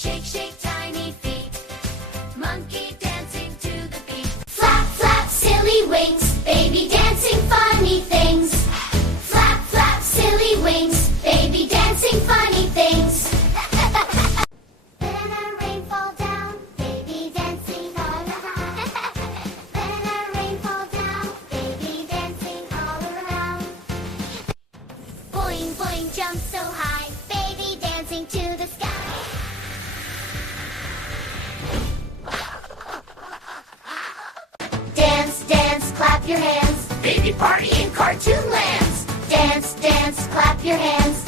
Shake, shake tiny feet. Monkey dancing to the beat. Flap, flap, silly wings. Baby dancing funny things. Flap, flap, silly wings. Baby dancing funny things. Then a rain fall down. Baby dancing all around. Then a rain fall down. Baby dancing all around. Boing, boing, jump so high. Baby dancing to the sky. Dance, dance, clap your hands. Baby party in cartoon lands. Dance, dance, clap your hands.